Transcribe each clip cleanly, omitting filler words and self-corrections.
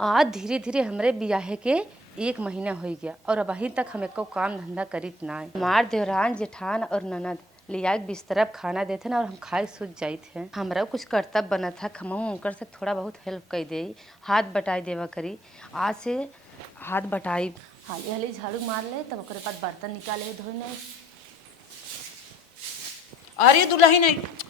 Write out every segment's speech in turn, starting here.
आज धीरे धीरे हमरे बियाहे के 1 महीना हो गया और अभी तक हमें को काम धंधा करित ना है। हमार देवरान जेठान और ननद लिया बिस्तरब खाना देते ना और हम खाए सूझ जाए थे। हमारा कुछ कर्तव्य बना था खमऊ उनकर से थोड़ा बहुत हेल्प कर दे, हाथ बटाई देवा करी। आज से हाथ बटाई हाली हाली झाड़ू मार ले तब ओकरे बाद बर्तन निकाले धोने। अरे दुल्हन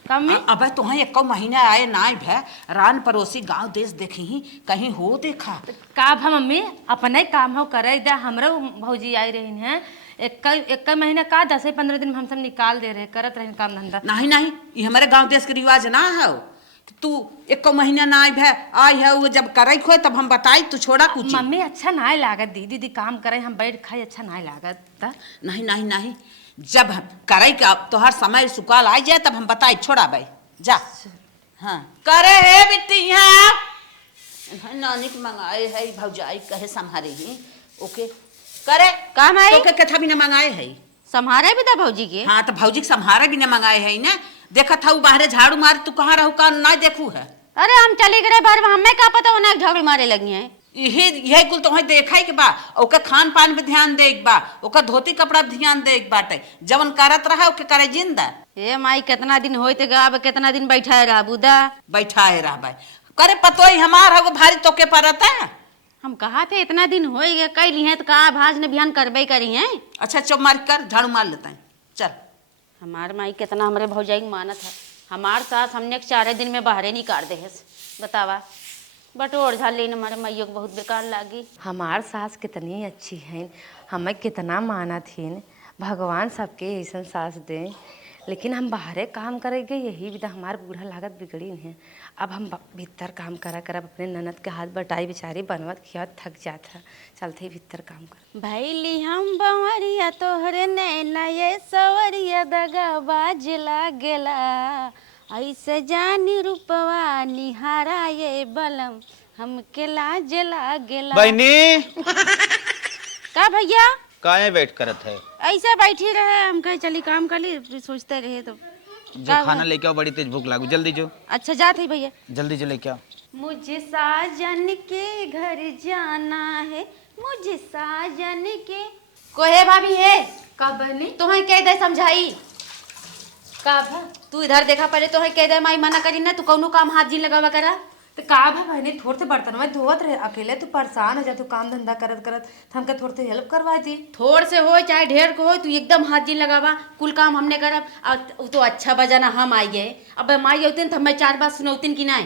कमी अब तुह 1 महीना आए ना भै रान पड़ोसी गांव देश देखी ही कहीं हो देखा का भा मम्मी अपने काम हो करे दा। हमरो भौजी आई रही हैं एक महीना का 10-15 दिन में हम सब निकाल दे रहे करत रहे काम धंधा। नहीं ये हमारे गांव देश के रिवाज ना है। तू 1 महीना ना आई भै आई है वो जब करे खोए तब हम बताई तू छोड़ा कुछ। मम्मी अच्छा ना लागत दीदी काम करे हम बैठ खाई अच्छा ना लागत। नहीं जब हम करे का तोहर समय सुकाल आ जाए तब हम बताई छोड़ा भाई जा। हाँ करे है बिटिया नानी के मंगाए है भौजाई कहे संभारे ही ओके करे काम है तो कथा भी ना मंगाए है संभारे भी था भौजी के। हाँ तो भौजी के संभारे भी ना मंगाए है ना। देखा था बाहरे झाड़ू मार तू कहाँ रहू का ना देखू है। अरे हम चले गए बाहर हमें क्या पता होना झाड़ू मारे लगी है। यही कुल तुम्हें देखा के बा ओके खान पान पे ध्यान दे बा ओका धोती कपड़ा पे ध्यान दे बाटे जवन करत रहा ओके करे जिंदा। ए माई कितना दिन होते गाब कितना दिन बैठाए रहा बुदा बैठाए रहा भाई करे पतोई हमार हगो भारी तोके परत है। हम कहा थे इतना दिन हो गए कई ली है तो कहा भाज ने बिहान करबे करी है। अच्छा चुप मार कर झाड़ू मार लेता है चल। हमार माई कितना हमारे भौजाई मानत है। हमार सास हमने 4 दिन में बाहरे निकाल दे है बतावा बटोर झाल लेने हमारे मैयों को बहुत बेकार लागी। हमार सास कितनी अच्छी हैं हमें कितना माना थी भगवान सबके ऐसा सास दें। लेकिन हम बाहरे काम करेंगे यही विधा हमार बूढ़ा लागत बिगड़ी है। अब हम भीतर काम करा करब अपने ननद के हाथ बटाई बेचारी बनवत खिया थक जाता चलते भीतर काम कर। भैली हम बवरिया तोहरे नैना ये सवरिया दगा बाज लागेला ऐसे जानी रूपवा निहारा ये बलम हमके लाज लागेला। बहनी का भैया काहे बैठ करत है ऐसे बैठी रहे हम कहे चली काम कर ली सोचते रहे तो जो खाना लेके आओ बड़ी तेज भूख लागू जल्दी जो। अच्छा जाते भैया जल्दी जो लेके आओ। मुझे साजन के घर जाना है मुझे साजन के कोहे भाभी है का बहनी तुम्हें कह दे समझाई का भा तू इधर देखा पहले तो है कह दे माई मना करी ना तू कौनो काम हाथ जी लगावा करा तो का भा बहनी थोड़े से बर्तन में धोत रहे अकेले तू परेशान हो जा तू काम धंधा करत करत हमके थोड़े से हेल्प करवा दी। थोड़ से हो चाहे ढेर को हो तू एकदम हाथ जी लगावा कुल काम हमने करब तो अच्छा बजाना हम आई गए अब माई होती तो हमें 4 बात सुनौतीन की ना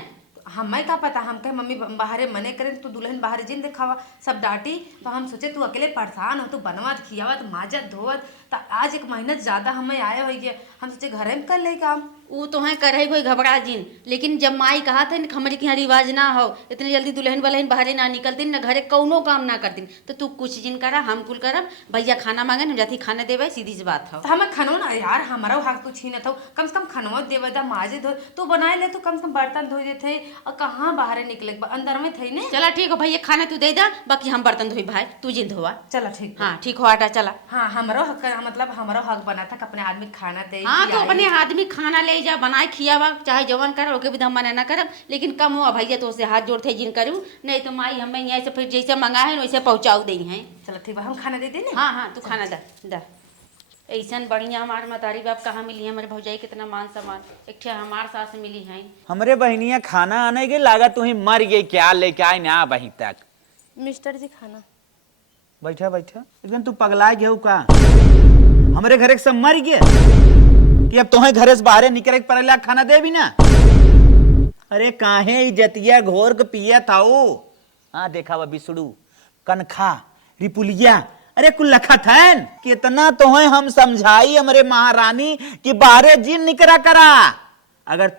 हमें का पता हम कहे मम्मी बाहरे मने करें तू दुल्हन बाहर जिन दिखावा सब डांटी तो हम सोचे तू अकेले परेशान हो तू बनवत खियावत माजत धोवत तो आज 1 महीना ज्यादा हमें आए हो गए हम सोचे घर में कर ले काम। वो तो है करे कोई घबरा जिन लेकिन जब माई कहा था हमारे के यहाँ रिवाज ना हो इतनी जल्दी दुल्हन बलहन बाहरे ना निकल दिन ना घरे कौनो काम ना कर दिन तो तू कुछ जिन करा हम कुल करब भैया खाना मांगे हम जाती खाना देवे सीधी सी बात हो। तो हमें खनो ना यार हमारा हाथ तू छीन था कम से कम खनवा देवे दा माजे धो तू बनाए ले तो कम से कम बर्तन धो देते और कहाँ बाहर निकले अंदर में थे ने। चला ठीक हो भैया खाना तू दे दा बाकी हम बर्तन धोई भाई तू जिन धोवा। चला ठीक हाँ ठीक हो आटा चला। हाँ हमारा हक मतलब हमारा हक बना था अपने आदमी खाना दे। हाँ तो अपने आदमी खाना ले जा बनाए खियावा चाहे जवन कर ओके भी हम मना ना करब लेकिन कम हो भैया तो से हाथ जोड़ते जिन करूँ नहीं तो माई हमें यहाँ से फिर जैसे मंगाए है वैसे पहुँचाऊ दे हैं। चलो ठीक है हम खाना दे दें। हाँ तू खाना दा ऐसा बढ़िया हमारे मतारी बाप कहाँ मिली है हमारे भौजाई कितना मान सम्मान एक ठे हमार सास मिली है। हमरे बहनिया खाना आने के लागत तुम्हें मर गई क्या लेके आए ना वहीं तक। मिस्टर जी खाना बैठा एकदम तू पगला गया का हमरे घरे सब मर गए कि अब तुम्हें घरे से बाहर निकले पड़ेला खाना दे भी ना। अरे काहे इज्जतिया घोर के पिया था वो। हाँ देखा वो बिसड़ू कनखा रिपुलिया अरे कुल लखा था कितना तुम्हें हम समझाई हमारे महारानी कि बाहरे जिन निकरा करा अगर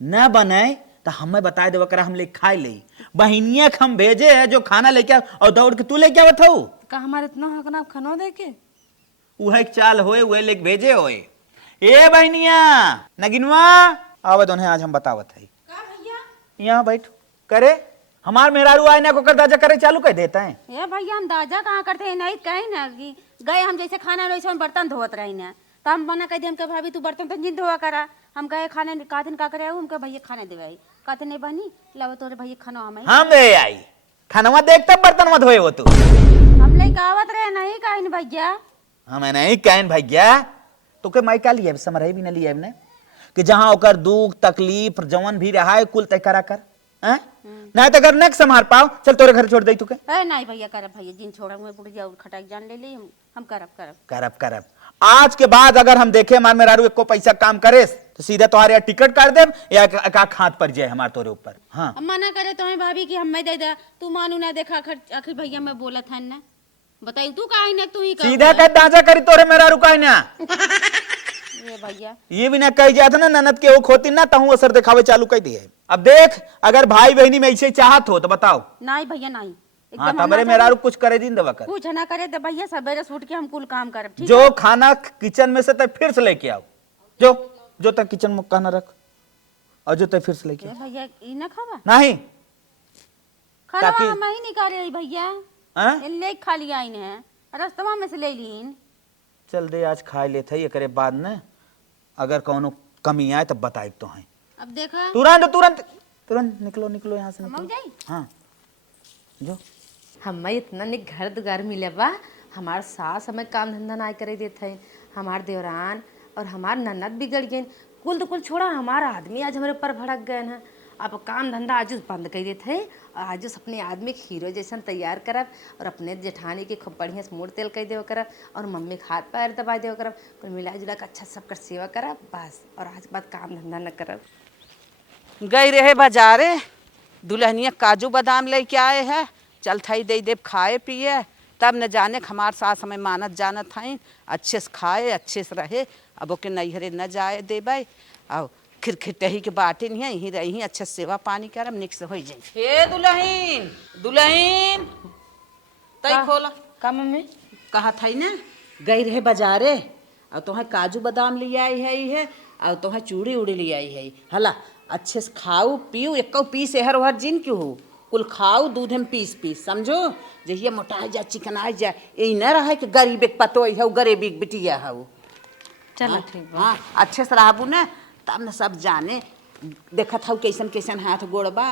न बने तो हमें बता दे करा हम ले खाए ले बहनिया हम भेजे है जो खाना लेके और दौड़ के तू लेके आवत हो का हमारे इतना हक ना खनो दे के वह चाल होए वह लेके भेजे होए। ए बहनिया नगिनवा आवत उन्हें आज हम बतावत है यहाँ बैठ करे हमार मेहरारू आए ना को कर दाजा करे चालू कर देता है। ये भैया हम दाजा कहाँ करते हैं नहीं कहीं ना कि गए हम जैसे खाना वैसे हम बर्तन धोत रही ना तो हम मना कर दिए हम भाभी तू बर्तन तो जिन धोआ करा हम कहे खाने काथिन का करे हम कहे भैया खाने देवे कहते नहीं बनी लाओ तोरे भैया खाना हम हम ले आई खानवा देख तब बर्तन मत होए हो तू। हम ले कहावत रहे नहीं कहे नहीं भैया हमें नहीं कहन भैया तो के माई का लिया समरही भी न लिया ने कि जहां ओकर दुख तकलीफ जवन भी रहा है कुल तय करा कर हैं नहीं तो अगर न संभाल पाओ चल तोरे घर छोड़ दई तू के नहीं भैया करब भैया जिन छोड़ा हुए बुढ़िया खटाक जान ले ली हम करब करब करब करब आज के बाद अगर हम देखे मार मेरा एको पैसा काम करे तो सीधा तुम्हारे या टिकट काट दे या का खात पर जाए हमारे तोरे ऊपर। हाँ हम मना करे तो है भाभी कि हम मैं दे दे तू मानू ना देखा आखिर भैया मैं बोला था ना बताई तू काहे ना तू ही कर सीधा कह दांचा करी तोरे मेरा रुकाई ना ये भैया ये भी ना कही जाता ना ननद के वो खोती ना तहु असर दिखावे चालू कर दिए। अब देख अगर भाई बहनी में ऐसे चाहत हो तो बताओ। नहीं भैया नहीं हाँ तबरे मेरा कुछ करे दिन दवा कर कुछ ना करे तो भैया सवेरे सूट के हम कुल काम करब ठीक जो खाना किचन में से तय फिर से लेके आओ जो तक किचन में खाना रख और जो तय फिर से लेके आओ। भैया ई ना खावा नहीं खाना ताकि- हम ही निकाले भैया हैं? ले खा लिया इन्हें रास्ता में से ले लीन चल दे आज खा लेते ही करे बाद में अगर कोनो कमी आए तब बताए तो है। अब देखा तुरंत तुरंत तुरंत निकलो निकलो यहाँ से हम निकलो। जाई हाँ जो हमें इतना निक घर दुआर मिले बा हमार सास हमें काम धंधा ना करे देते हैं हमार देवरान और हमार ननद बिगड़ गए कुल तो कुल छोड़ा हमारा आदमी आज हमारे ऊपर भड़क गए हैं। अब काम धंधा आज बंद कर देते हैं और आज अपने आदमी के हीरो जैसा तैयार करब और अपने जेठानी के खूब बढ़िया से मोड़ तेल कर देव करब और मम्मी के हाथ पैर दबा देव करब कुल मिला जुला के अच्छा सबकर सेवा करब बस और आज बाद काम धंधा न करब। गई रहे बाजारे दुल्हनिया काजू बादाम लेके आए हैं चल थाई दे देव खाए पिए तब न जाने हमार सास हमें मानत जानत हई अच्छे से खाए अच्छे से रहे अब ओके नैहरे न जाए देबै और खिरखिटही के बाटे नहीं यहीं रही अच्छे से सेवा पानी करब निक से हो जाए। हे दुल्हन दुल्हन तई खोला का मम्मी कहा था ना गई रहे बाजारे और तुम्हें काजू बादाम ले आई है और तुम्हें चूड़ी उड़ी ले आई है हला अच्छे से खाओ पियो एको पीस एहर ओहर जिन क्यों हो कुल खाओ दूध में पीस पीस समझो जहिया मोटा जा चिकना जा यही न रहा कि गरीब एक पतो है गरीबी बिटिया है चलो ठीक बा। हाँ अच्छे से रहबू न तब न सब जाने देखत हूँ कैसन कैसन हाथ गोड़ बा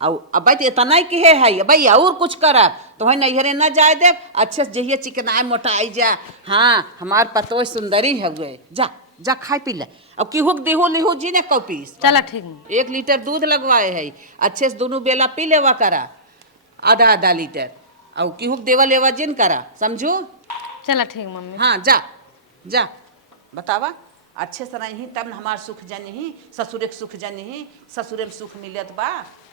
और अब तो इतना ही के है भाई और कुछ करब तो नैहरे न जाए दे अच्छे से जहिए चिकनाई मोटाई जा। हाँ हमार पतो सुंदरी है जा जा खाए पी ले और केहू देहो लेहो जी ने कौ पीस चलो ठीक है 1 लीटर दूध लगवाए है अच्छे से दोनों बेला पी लेवा करा आधा आधा लीटर और केहू देवा लेवा जिन करा समझो। चलो ठीक मम्मी। हाँ जा जा बतावा अच्छे से रही तब न हमार सुख जनही ससुरे के सुख जनही ससुरे में सुख मिलत बा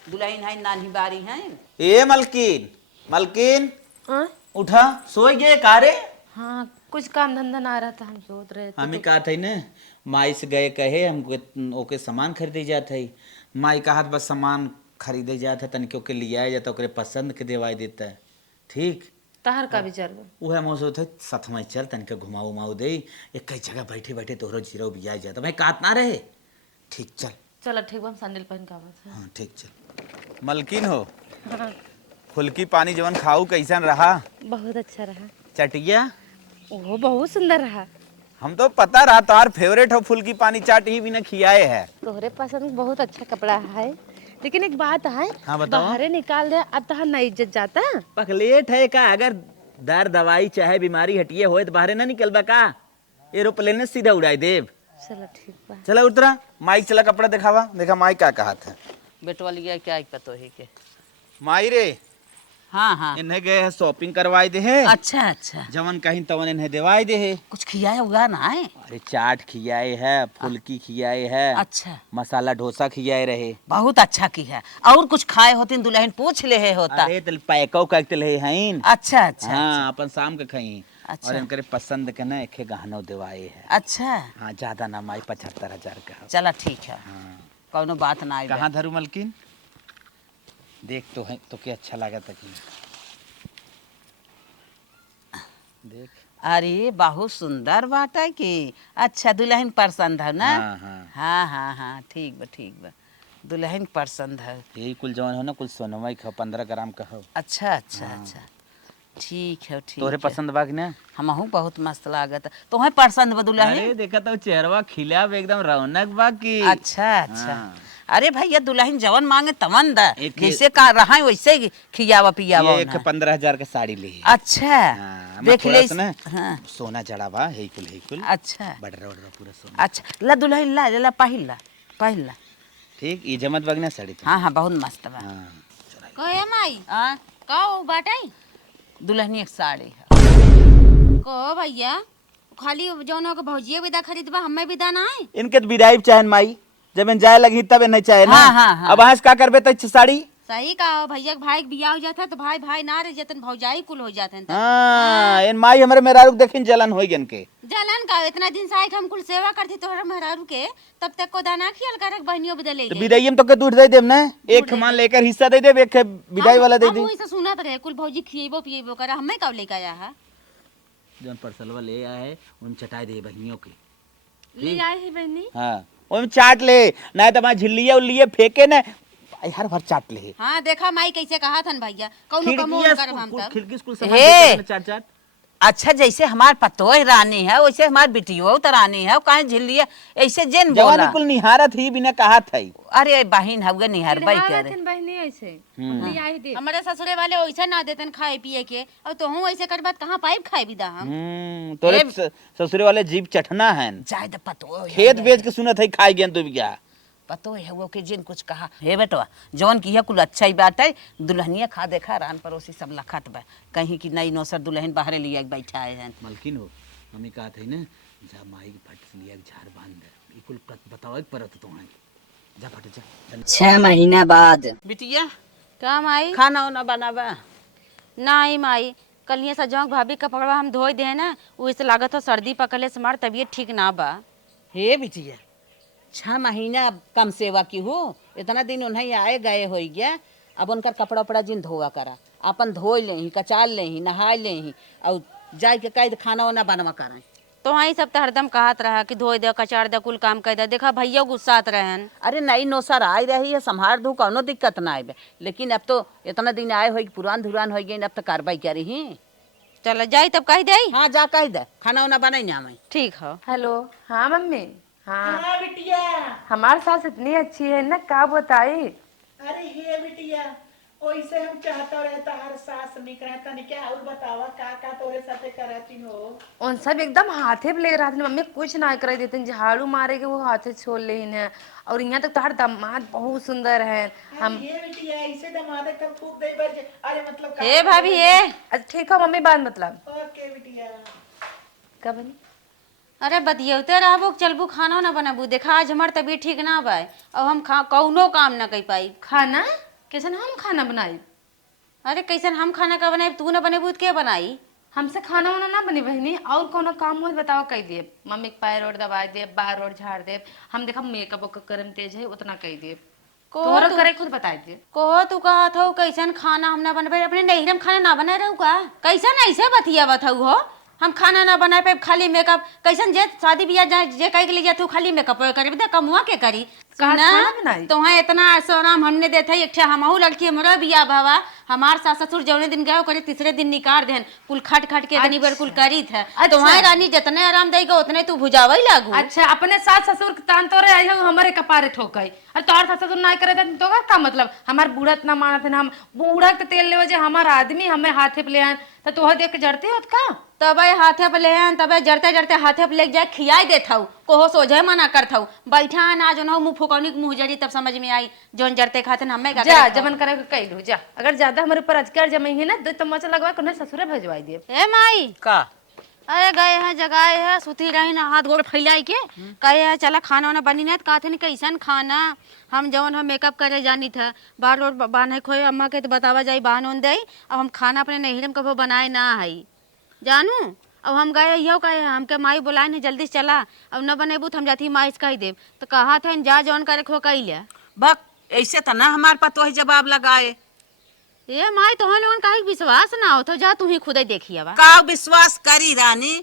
दुल्हन है नानी बारी है। ए मलकिन मलकिन हाँ? उठा सोई गए कारे। हाँ कुछ काम धंधा ना रहा था हम सोच रहे थे हम ही कहा था न माई से गए कहे हमको ओके सामान खरीदे जात है माई कहा बस सामान खरीदे जात है तनिक ओके लिया जाता ओकरे पसंद के देवाई देता है ठीक तहर का विचार बा वह मौसम थे साथ में चल तनिक घुमाऊ उमाऊ दे एक कई जगह बैठे बैठे तोहरो जीरो भी आ जाता भाई काट ना रहे ठीक चल। चलो ठीक बा हम सैंडल पहन के आवत हाँ ठीक चल। मलकिन हो है। हाँ फुल्की पानी जवन खाऊ कैसन रहा बहुत अच्छा रहा चटिया वो बहुत सुंदर रहा हम तो पता रहा तार फेवरेट हो फुल्की पानी चाट ही भी न खियाए है। तोहरे पसंद बहुत अच्छा कपड़ा है लेकिन एक बात है हाँ, बताओ। बाहरे निकाल दे अब तहां ना इज्जत जाता पकलेट है का अगर दर दवाई चाहे बीमारी हटिए होए तो बाहर ना निकलबा का एरोप्लेन ने सीधा उड़ाई देव। चलो ठीक बा। चला उतरा माइक चला कपड़ा दिखावा देखा माइक क्या कहा था बेटवा लिया क्या पतो है के माई रे हाँ हाँ इन्हें गए शॉपिंग करवाई दे है अच्छा अच्छा जवन कहीं तवन इन्हें दिवाई दे है। कुछ खियाया हुआ ना है अरे चाट खियाए है फुल्की खियाए है अच्छा मसाला डोसा खियाए रहे। बहुत अच्छा की है और कुछ खाए होते दुल्हन पूछ ले है होता अरे तल पैको का तल है हईन अच्छा अच्छा हाँ अपन शाम के खाई अच्छा। और इनके पसंद के ना एक गहनो दिवाए है। अच्छा हाँ ज्यादा ना माई 75,000 का। चला ठीक है हाँ कौनो बात ना आई कहाँ धरू मलकिन देख तो है तो क्या अच्छा लगा था कि देख अरे बहुत सुंदर बात है कि अच्छा दुल्हन पसंद है ना हाँ, हाँ। हाँ हाँ हाँ ठीक बा दुल्हन पसंद है यही कुल जवन हो ना कुल सोनवा का 15 ग्राम का हो। अच्छा अच्छा अच्छा ठीक है ठीक तोरे है। पसंद बा कि ना? हमहू बहुत मस्त लागत तुम्हें पसंद दुल्हन? अरे देखा तो चेहरवा खिला एकदम रौनक बा की। अच्छा अच्छा। हाँ। अरे भैया दुल्हन जवन मांगे तवन दा, एक- जैसे का रहा वैसे ही खियावा पियावा ये उन्हें। 15,000 का साड़ी ली है। अच्छा हाँ, देख ले ना हाँ सोना जड़ा बा हेकुल हेकुल अच्छा बडरा वडरा पूरा सोना। अच्छा ला दुल्हन ला ला पहिल ला पहिल ला। ठीक ये जमत बगना साड़ी तो। हाँ हाँ बहुत मस्त बा। हाँ। कहे माई हाँ का हो बाटाई दुल्हनी एक साड़ी है। कहो भैया खाली जौन के भौजिए विदा खरीदबा हमें विदा ना है। इनके तो विदाई चाहन माई जब इन जाए लगी तब नहीं चाहे ना। हाँ, हाँ, हाँ। अब आज का करबे तो साड़ी। सही कहा भैया के भाई के बियाह हो जाता तो भाई भाई ना रह जतन भौजाई कुल हो जाते हाँ इन माई हमरे मेहरारू के देखिन जलन होई गन के। जलन का इतना दिन से हम कुल सेवा करती तोहरा मेहरारू के तब तक को दाना खियल करक बहनियों बदले तो विदाई में तो के दूध दे देम ना। एक मान लेकर हिस्सा दे देब एक विदाई वाला दे दी। हम वही से सुनत रहे कुल भौजी खिएबो पिएबो कर हमें कब लेके आया है। जौन परसलवा ले आया है उन चटाई दे बहनियों के। ले आए ही बहनी। हाँ ओम चाट ले ना तो मैं झिल्लिया उल्लिए फेंके ना हर भर चाट ले। हाँ देखा माई कैसे कहा थन भैया कौनो कमो कर हम तब। खिड़की स्कूल हे। चाट चाट। अच्छा जैसे हमार पतोह रानी है वैसे हमार बिटियो तो रानी है काहे झिल्लिया ऐसे जेन बोला। जवानी कुल निहारत ही बिना कहा था। अरे बहिन हउगे निहार बाई करे। बहनी ऐसे ले आए दे। हमारे ससुरे वाले वैसे ना देतन खाए पिए के और तो हूँ ऐसे कर बात कहाँ पाइप खाए बिदा हम। तोरे ससुरे वाले जीव चटना है। जाए तो पतोह खेत बेच के सुनत है खाई गेन तू बिया। पतोह है वो के जिन कुछ कहा हे बेटवा जौन की है कुल अच्छा ही बात है। दुल्हनिया खा देखा रान पड़ोसी सब लखत बा कहीं की नई नौसर दुल्हन बाहर लिया के बैठा है। मलकिन हो हमें कहा था ना जा माई के फट से लिया झाड़ बांध दे बिल्कुल बताओ परत तो जा फट जा। 6 महीना बाद बिटिया का माई खाना वाना बनावा। नहीं माई कल ये सजौक भाभी कपड़वा हम धोई दे ना वैसे लागत हो सर्दी पकड़ले से हमार तबीयत ठीक ना बा। हे बिटिया 6 महीना कम सेवा की हो इतना दिन उन्हें आए गए हो गया। अब उनका कपड़ा उपड़ा जिन धोआ करा अपन धो ले कचाल ले नहा ले और जाए के कह खाना वाना बनवा करें। तो वहीं सब तो हरदम कहत रहा कि धोई दे कचार दे कुल काम कर दे देखा भैया गुस्सात रहन। अरे नई नौसर आई रही है संभार दू कौनो दिक्कत ना आए लेकिन अब तो इतना दिन आए हो पुरान धुरान हो गई अब तो कार्रवाई करी। चल जाई तब कह दे। हाँ जा कह दे खाना वाना बनाई ना मैं। ठीक है। हेलो हाँ मम्मी। हाँ बिटिया हमारी सास इतनी अच्छी है ना का बताई। अरे हे बिटिया ओइसे हम चाहता रहता हर सास निक रहता नहीं क्या और बतावा का तोरे साथे करती हो। उन सब एकदम हाथे पे ले रहा था मम्मी कुछ ना कर देते झाड़ू मारे के वो हाथे छोड़ ले है। और यहाँ तक तो हर दामाद बहुत सुंदर है। हम हे बिटिया ऐसे दमाद तब खूब दे बर अरे मतलब हे भाभी ये अच्छा ठीक है मम्मी बात मतलब ओके बिटिया कब बनी। अरे बतियौते रहबो चलबू खाना ना बनाबू देखा आज हमार तबीयत ठीक ना बा और हम कौनो काम ना कर पाई। खाना कैसे हम खाना बनाई। अरे कैसन हम खाना का बनाई तू ना बनेबू तो के बनाई। हमसे खाना वाना ना बनी बहनी और कोनो काम हो बताओ कह दिए मम्मी के पैर और दबा दे बार और झाड़ दे हम देखा मेकअप का करम तेज है उतना कह दिए तोहरा करे खुद बता दे। को तू कहा था कैसन खाना हम ना बनबे अपने नैहरम खाना ना बना रहू का कैसन ऐसे बतिया बताऊ हो हम खाना ना बना पे खाली मेकअप कैसन जे शादी बियाह जे कह के लिए तू खाली मेकअप करे दे कमुआ के करी खाना बनाई तो वहाँ इतना आराम हमने देते एक ठे हमहू लड़की हमारा बियाह भावा हमार सास ससुर जौने दिन गए करे तीसरे दिन निकाल देन कुल खट खट के इतनी बार कुल करी था। तो वहाँ रानी जितने आराम देगा उतने तू भुजावा ही लागू। अच्छा अपने सास ससुर के तान तोरे आई हो हमारे कपारे ठोकई और तोहर सास ससुर ना करे तो का मतलब हमार बूढ़ा ना मानत हम बूढ़ा के तेल ले जे हमार आदमी हमें हाथे पे ले आन तो तोहर देख के जड़ते होत का तबे हाथे पे ले आन तबे जड़ते जड़ते हाथे पे ले जाए खियाई देत हूँ कोहो सोझे मना करत हूँ बैठा ना जो ना मुँह फुकौनी मुँह जड़ी तब समझ में आई जोन जड़ते खाते हमें जा जमन करे कह दो जा अगर ज्यादा हमारे ऊपर अजकर जमई है ना तो मचा लगवा के ससुरे भेजवाई दे। ए माई का अरे गए हैं जगाए है सुती रही ना हाथ गोड़ फैलाई के कहे है चला खाना वाना बनी नहीं कहते नहीं कैसन खाना हम जवन हम मेकअप करे जानी था बार रोड बांधे खोए अम्मा के तो बतावा जाई बान उन दे अब हम खाना अपने नैहरम कभो बनाए ना है जानू अब हम गए यो कहे हमके माई बुलाए नहीं जल्दी से चला अब न बनेबू तो हम जाती माई से कही देव तो कहा था जा जौन करे खो कही ले बक ऐसे तो ना हमारे पास तो जवाब लगाए। ये माई तो लोगन का विश्वास ना हो तो जा तू ही खुद ही देखिए का विश्वास करी रानी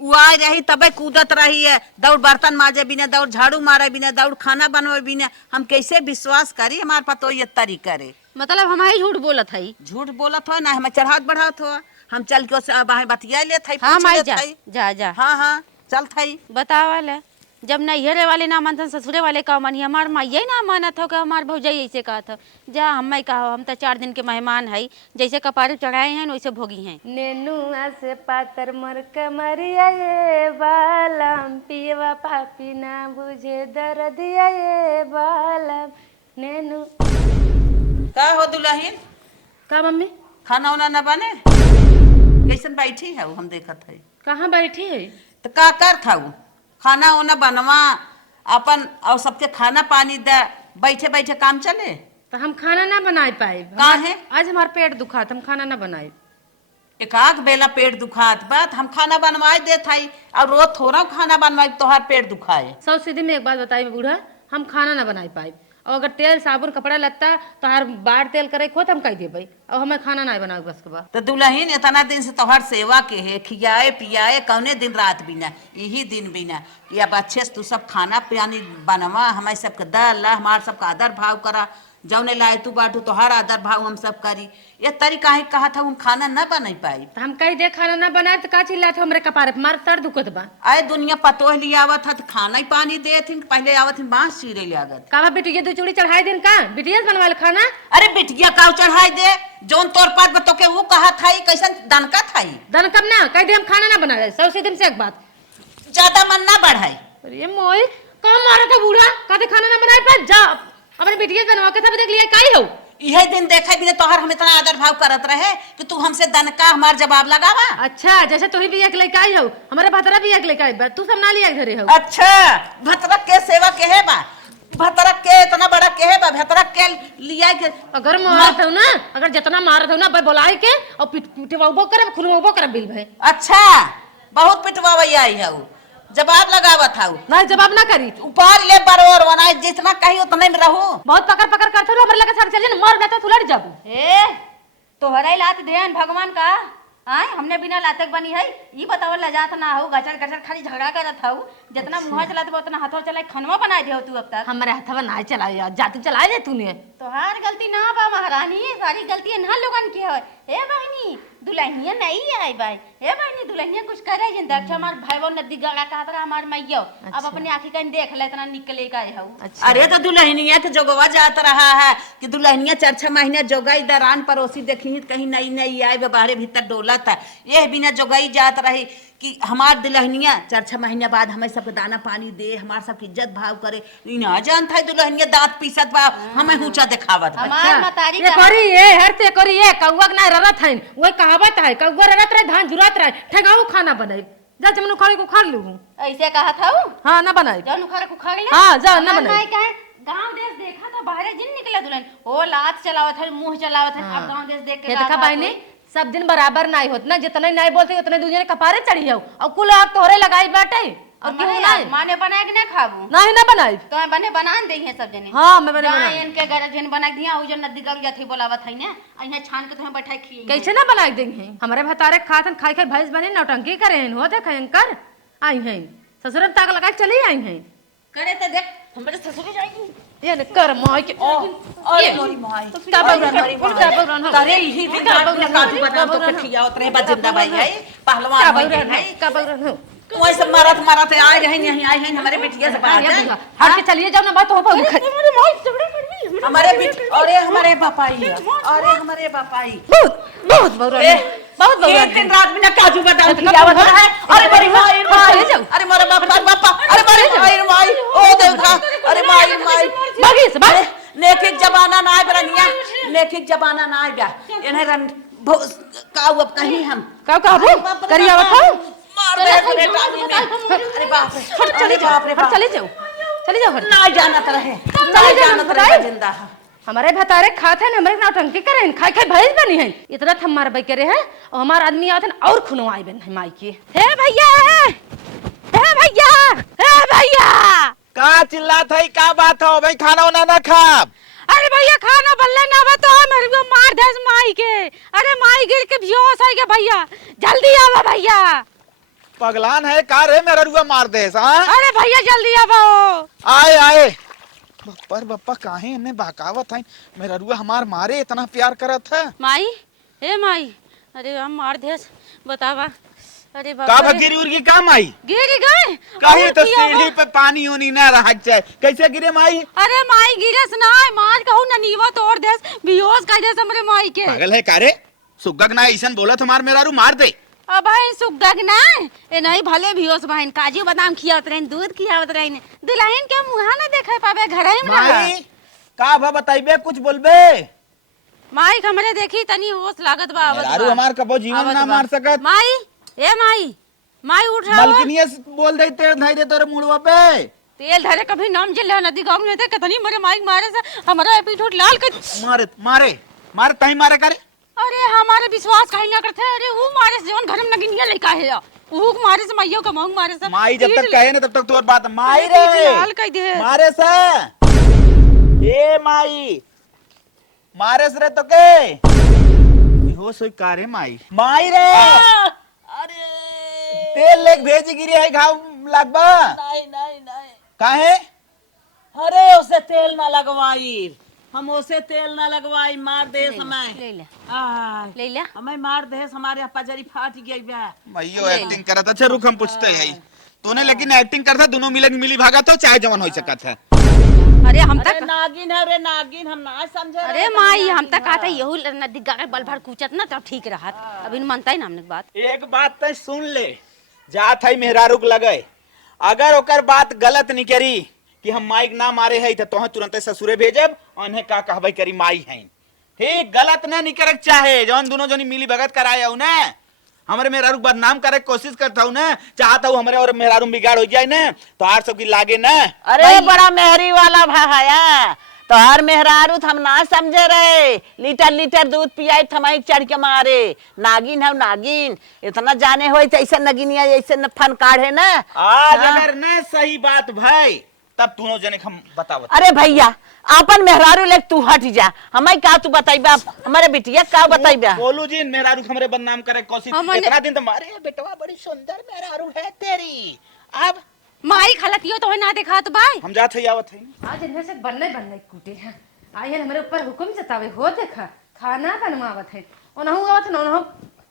वो आ रही तबे कूदत रही है दौड़ बर्तन माजे बिना दौड़ झाड़ू मारे बिना दौड़ खाना बनवे बिना हम कैसे विश्वास करी हमारे पास तो ये तरीका रे मतलब हमारी झूठ बोलत है झूठ बोलत हो ना हमें चढ़ात बढ़ात हो हम चल के उससे बाहे बतिया ले थई हाँ पूछ माई ले जा थई। जा जा हाँ हाँ चल थई। बतावा ले जब नैहरे वाले ना मानतन ससुरे वाले का मानी हमार माइया ही ना मानत हो कि हमार भौजाई ऐसे कहा था जा हम कहा हम तो 4 दिन के मेहमान है जैसे कपारे चढ़ाए हैं वैसे भोगी हैं। नेनुआ से पातर मर कमरिया ये बालम पियवा पापी ना बुझे दर्दिया ये बालम नेनु। का हो दुल्हन का मम्मी खाना उना न बने कैसन बैठी है हम देखत है। कहाँ बैठी है? तो का कर था खाना उना बनवा अपन और सबके खाना पानी दे बैठे बैठे काम चले। तो हम खाना ना बनाए पाए। काहे? आज हमार पेट दुखात हम खाना ना बनाए। एक आग बेला पेट दुखात बात हम खाना बनवाए दे थाई और रोज थोड़ा खाना बनवाए तोहार पेट दुखाए। सौ सीधी में एक बात बताई बूढ़ा हम खाना ना बनाए पाए और अगर तेल साबुन कपड़ा लगता तो हर बार तेल करे खोत हम कह दे भाई और हमें खाना ना बनाए बस के बाद। तो दुल्हन इतना दिन से तोहार सेवा के है खियाए पियाए कौने दिन रात बिना यही दिन बिना कि अब अच्छे से तू सब खाना पानी बनवा हमारे सबके दल ला हमार सबका आदर भाव करा जौने लाए तू बाटू तोहार आदर भाव हम सब करी ये तरीका ही कहा था हम खाना न बना पाई। तो हम कह दे खाना ना बनाए तो का चिल्लात हमरे कपारे पे मार तर दुखत बा। आए दुनिया पतोह लिया आवत था खाना ही पानी दे थी पहले आवत थी बांस चीरे लागत। का बिटिया 2 चूड़ी चढ़ाई दिन का बिटिया बनवा ले खाना। अरे बिटिया काव चढ़ाई दे जौन तोर पात बतो के वो कहा था कैसन दनका था दन कब ना कह दे हम खाना ना बनाए सौ सीधी से एक बात ज्यादा मन ना बढ़ाई। अरे मोई का मारा था बूढ़ा कहते खाना ना बनाए पर जा अपने बिटिया बनवा के सब देख लिया काई हो। यही दिन देखा बिना तोहर हम इतना आदर भाव करत रहे कि तू हमसे दनका हमार जवाब लगावा। अच्छा जैसे तू ही भी एक लेके आई हो हमारे भतरा भी एक लेके आई बा तू सब ना लिया घरे हो। अच्छा भतरक के सेवा के है बा भतरक के इतना बड़ा के है बा भतरक के लिया के अगर मारत हो ना अगर जितना मारत हो ना भाई बुलाए के और पिटवाबो करे खुलवाबो करे बिल भाई। अच्छा बहुत पिटवावई आई है जवाब लगावत था ना जवाब ना करी ऊपर ले बरोर बनाए जितना कही उतने में रहू। बहुत पकड़ पकड़ करते हो लगा सड़ चल मर जाता तू लड़ जाबू। ए तोहरा लात ध्यान भगवान का आय हमने बिना लातक बनी है ई बताओ लजात ना हो गचर गचर खाली झगड़ा करत हो जितना मुंह चलाते उतना हाथों चलाए खनवा बनाए दे तू अब तक। हमारे हथवा ना चला यार जाती चलाए दे तूने। तोहार गलती ना बा महारानी सारी गलती ना लोगन के है। ए बहनी दुल्हनिया नहीं आई भाई ए बहनी दुल्हनिया कुछ करे जिन देख हमार भाई बहन नदी गड़ा कहत रहा हमार मैया अब अपनी आंखी कहीं देख ले इतना निकले का है। अरे तो दुल्हनिया के जोगवा जात रहा है कि दुल्हनिया 4-6 महीने जोगाई दरान पड़ोसी देखी कहीं नई नई आए बाहरे भीतर डोला था ये बिना जोगाई जात रही कि हमार दुल्हनिया 4-6 महीने बाद हमें सबके दाना पानी दे हमार सबकी इज्जत भाव करे ना जान था दुल्हनिया दांत पीसत बा हमें ऊंचा दिखावत बा। हमार मतारी ये करी ये हर से करी ये कौवा ना ररत है वही कहावत है कौवा ररत रहे धान जुरात रहे ठगाऊ खाना बनाई जा तुमने खाने को खा लू। ऐसे कहा था हाँ ना बनाई जान उखाड़ को खा ले। हाँ जा ना बनाई गांव देश देखा था बाहर जिन निकला दुल्हन ओ लात चलावत है मुंह चलावत है अब गांव देश देख के देखा बहनी सब दिन बराबर नहीं होत ना जितने नहीं बोलते उतने दूसरे कपारे चढ़ी हो और कुल आग तोहरे लगाई बाटे और क्यों नहीं माने बनाए कि ना खाबू नहीं ना बनाई तो बने बना दे हैं सब जने। हाँ मैं बने बना इनके घर जन बना दिया ओ जो नदी गल गया थी बोलावत है ना अइया छान के तुम्हें बैठाई खिए कैसे ना बनाई देंगे हमारे भतारे खातन खाई खाई भैंस बने नौटंकी करे हो देख कर आई हैं ससुर ताक लगा चली आई हैं करे तो देख हमरे ससुर जाएगी ये न कर माई के ओ अरे मोरी माई का बगरन हो करे यही दिन रात में काजू बादाम तो खिया उतरे बा जिंदा भाई है पहलवान है का बगरन हो वैसे मारत मारत आए रहे नहीं आए हैं हमारे बिटिया से बात है हट के चलिए जाओ ना बात हो पाओ हमारे बिट अरे हमारे बापाई अरे हमारे बापाई बहुत बहुत बगरन बहुत बगरन एक दिन रात में ना काजू बादाम खियावत है। अरे बड़ी माई चले जाओ अरे मेरा बापा अरे बड़ी माई ओ देखा अरे माई भागी से भाग नेकिक जमाना ना आए बरनिया नेकिक जमाना ना आए बा इन्हें रन काऊ अब कहीं हम का कहबो करिया बताओ मार दे पूरे टाली में। अरे बाप रे चले जाओ चले जाओ चले जाओ ना जाना तो रहे ना जाना तो रहे जिंदा हमारे भतारे खाते हैं हमारे नौटंकी करे खाई खाई भैंस बनी है इतना थम मार भाई करे है और हमारा आदमी आते हैं और खुनवाई बन है माई की। हे भैया हे भैया हे भैया का चिल्लात है का बात हो भाई खाना वाना ना खाब। अरे भैया खाना बल्ले ना बतो मेरे को मार दे माई के अरे माई गिर के बेहोश है के भैया जल्दी आवा भैया पगलान है का रे मेरा रुआ मार दे हाँ? अरे भैया जल्दी आवा आए आए पर बप्पा काहे इन्हें बहकावत है मेरा रुआ हमार मारे इतना प्यार करत है। माई ए माई अरे हम मार देस बतावा। अरे का बाबा गिरी उर्गी का माई गिर गए कहीं तो और किया सीढ़ी पे पानी होनी ना रहा चाहे कैसे गिरे माई अरे माई गिरस ना मार कहू ना नीवा तोड़ देस बेहोश कर देस हमरे माई के। पागल है कारे सुगग ना ऐसन बोला तुम्हार मेरारू मार दे। अब भाई सुगदग ना ए नहीं भले बेहोश बहन काजू बादाम खियावत रहन दूध खियावत रहन दुल्हन के मुंह ना देखे पावे घर ही में माई का भा बताइबे कुछ बोलबे माई हमरे देखी तनी होश लागत बा आवत मेरारू बा। हमार कबो जीवन आवत ना बा। मार सकत माई ए माई माई उठ रहा मलकिनिया बोल दे तेरे धाई दे तोरे मुड़वा पे तेल धरे कभी नाम जिले नदी गांव में थे कितनी मरे माइक मारे से हमारा पीठ उठ लाल कर मारे मारे मारे तही मारे करे अरे हमारे विश्वास कहीं ना करते अरे वो मारे से जवन घर में नगिनिया लड़का है वो मारे से माइयों का मांग मारे से माई जब तक कहे ना तब तक तोर बात माई अरे पीठ रे लाल कर दे मारे से ए माई मारे से रे तो के हो सोई कारे माई माई रे अरे तेल लेक भेज गिरी है घाव लागबा नहीं नहीं नहीं काहे अरे उसे तेल ना लगवाई हम उसे तेल ना लगवाई मार दे समय ले ले आय, ले ले हमें मार दे हमारे पजरी फाट गई बा भाइयों एक्टिंग करत अच्छा रुक हम पूछते हैं तूने लेकिन एक्टिंग करता दोनों मिली भागा तो चाहे जवान हो सकत है अरे हम अरे तक नागिन है रे नागिन हम ना समझे अरे माई हम तक कहते यहू नदी गा बल भर कूचत ना तब ठीक रहत अभी मनता ही ना हमने बात एक बात तो सुन ले जात है मेहरारुक लगे अगर ओकर बात गलत नहीं करी कि हम माइक ना मारे है तो तोहे तुरंत ससुरे भेजब उन्हें का कहबे करी माई है ठीक गलत ना नहीं करे चाहे जौन दोनों जनी मिली भगत कराए हूं ना हमारे मेहरारू बदनाम करे कोशिश करता हूं ना चाहता हूं हमारे और मेहरारू बिगाड़ हो जाए ना तो आर सब की लागे ना अरे बड़ा मेहरी वाला भाया तो हर मेहरारू हम ना समझे रहे लीटर लीटर दूध पियाई थमाई चढ़ के मारे नागिन है नागिन इतना जाने हो ऐसे नगिनिया ऐसे न फन काढ़े ना आज हाँ। अगर न सही बात भाई तब दोनों जने हम बताओ अरे भैया आपन मेहरारू ले तू हट जा हमें का तू बताइबा हमारे बिटिया का बताइबा बोलू जी मेहरारू हमरे बदनाम करे कोशिश हमने- इतना दिन तो मारे बेटवा बड़ी सुंदर मेहरारू है तेरी अब माई खलतियो तो ना देखा तो भाई हम जाते आवत है आज इनमें से बनने कूटे हैं आई है हमारे ऊपर हुक्म जतावे हो देखा खाना बनवावत है ओनहु आवत न ओनहु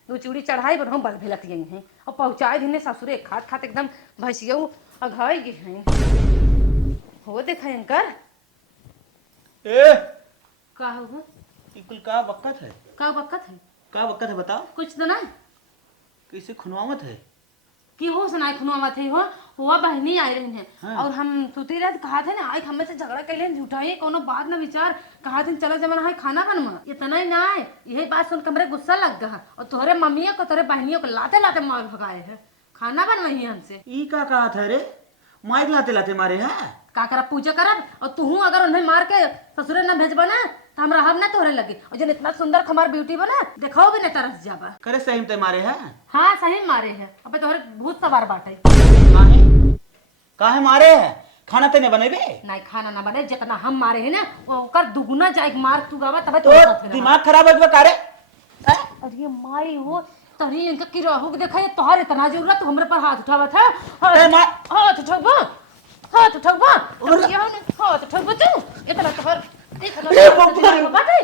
दो चूड़ी चढ़ाई बनहु बल भेलत यही है और पहुंचाए दिने ससुरे खात खात एकदम भैसियो अघाई गे हैं हो देखा अंकर ए का हो इकुल का वक्त है का वक्त है का वक्त है बताओ कुछ तो ना किसे खुनवावत है कि हो सुनाई खुनवा थे हो हुआ बहनी आई रही है हाँ। और हम सुती रात कहा थे ना आई हमें से झगड़ा कर ले झूठा ही कोनो बात ना विचार कहा थे चलो जमन है खाना बनवा इतना ही ना है यही बात सुन कमरे गुस्सा लग गया और तोहरे मम्मियों को तोहरे बहनियों को लाते लाते मार भगाए है खाना बनवाई हमसे ई का कहा था रे माइक लाते लाते मारे हैं का करा पूजा करब और तू अगर उन्हें मार के ससुरे न भेजबा ना तो हमरा हम ना तोहरे लगे और जब इतना सुंदर खमार ब्यूटी बना दिखाओ भी नहीं तरस जाबा करे सही में ते मारे हैं हाँ सही मारे है अबे तोहरे भूत सवार बाटे काहे काहे मारे हैं खाना तेने बनेबे नहीं खाना ना बने जितना हम मारे है ना वो ओकर दुगुना जाए मार तू गावा तब तो दिमाग खराब हो गया कारे अरे माई हो तरी इनका की रहू के देखा ये तोहर इतना जरूरत हमरे पर हाथ उठावा था ए, मार। हाथ उठावा हाथ उठावा हाथ उठावा तू इतना तोहर देख ना ए, बाप रे। बाटे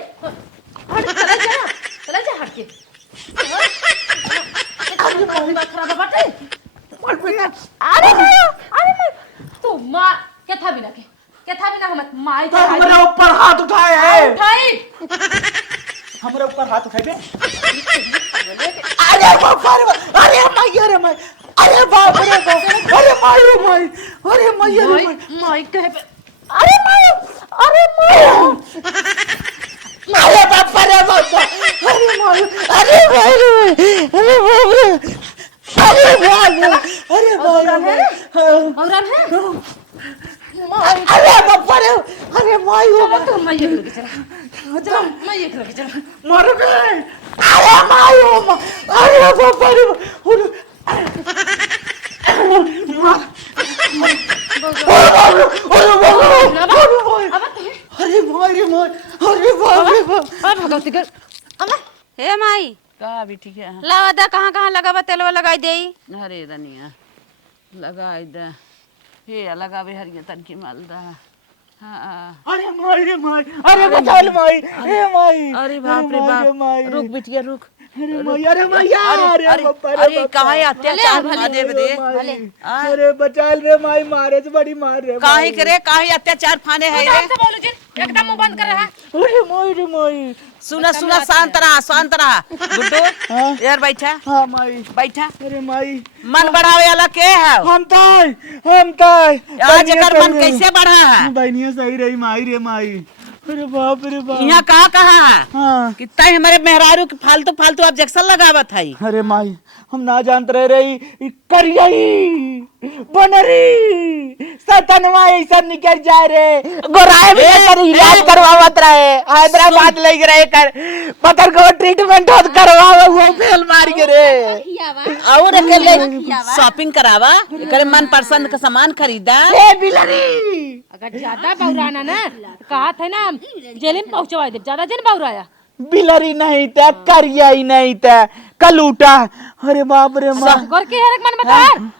हट चला जा हट के इतना खराब बाटे अरे तू मार क्या था बिना हम माई तो हमारे ऊपर हाथ उठाए है उठाई हमारे ऊपर हाथ उठाए बे अरे बाप अरे माई अरे माई अरे बाप रे बाप अरे माई अरे माई अरे माई माई कहे पे अरे माई अरे बाप अरे बाप अरे माई अरे भाई अरे बाप रे अरे बाप अरे औरन है अरे बाप अरे माई हो तो मैं ये लेके चला मैं ये लेके चला मर गए अरे माई हो अरे बाप अरे अरे माई अरे बाप भगवती कर अम्मा हे माई का भी ठीक है लावा दा कहाँ लगावा तेलवा लगाई देई अरे रनिया लगाई दे हे लगावे हरिया तनकी मालदा हाँ अरे माई अरे बचाल माई ए माई अरे बाप रे बाप रुक बिटिया रुक अरे मैया अरे मैया अरे अरे बाप रे अरे बाप। कहाँ अत्याचार भला दे दे अरे बचाल रे माई मारे से बड़ी मार रे काहे करे काहे अत्याचार फाने है रे बोलो जी एकदम मुंह बंद कर रहा अरे माई रे माई सुना शांत रहा गुड्डू यार बैठा हाँ माई बैठा अरे माई मन बढ़ावे वाला के है हम ताई आज एकर मन कैसे बढ़ा है बहनिया सही रही माई रे माई अरे बाप रे बाप यहाँ कहा है हाँ कि तय हमारे मेहरारू की फालतू ऑब्जेक्शन लगावत है अरे माई हम ना जानते रह रही करियई बनरी सतनवा ऐसा निकल जाए रे गोराए भी कर इलाज करवावत रहे हैदराबाद ले गए कर पत्थर को ट्रीटमेंट होत करवावे वो फेल मार के रे और अकेले शॉपिंग करावा करे मन पसंद का सामान खरीदा ए बिलरी अगर ज्यादा बौराना ना कहा था ना जेल में पहुंचवा दे ज्यादा जन बौराया बिलरी नहीं था करियई नहीं था कलूटा अरे बाप रे माँ घर के हरक मन बता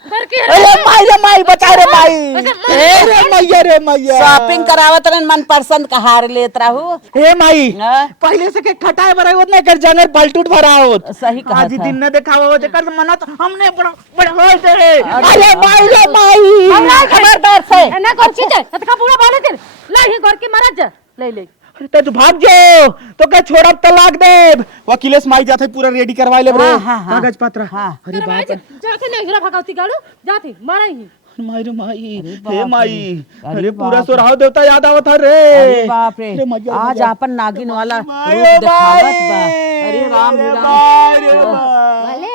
घर के अरे माई बता रे माई अरे मैया रे मैया शॉपिंग करावत रहे मन पसंद का हार लेत रहू हे माई हाँ? पहले से के खटाए भरा होत नहीं कर जंगल पलटूट भरा होत सही कहा आज था। दिन न दिखावा होत कर मनत हमने बड़ा होय दे अरे माई रे माई खबरदार से ना घर की जाए तत का पूरा बाले दे ला ही घर के महाराज ले अरे ते तू भाग जाओ तो क्या छोड़ा तलाक दे वकीलेस माई जाते पूरा रेडी करवा ले रे कागज पत्र अरे बाप रे जाके नहीं गिरा भगावती गाड़ू जाती मारा ही माई रे माई हे माई अरे पूरा सोराव देवता याद आवत है रे बाप रे अरे मैया, आज मैया। अपन नागिन वाला माई रूप रे दिखावत माई, बा अरे राम रे राम माई रे माई। वाले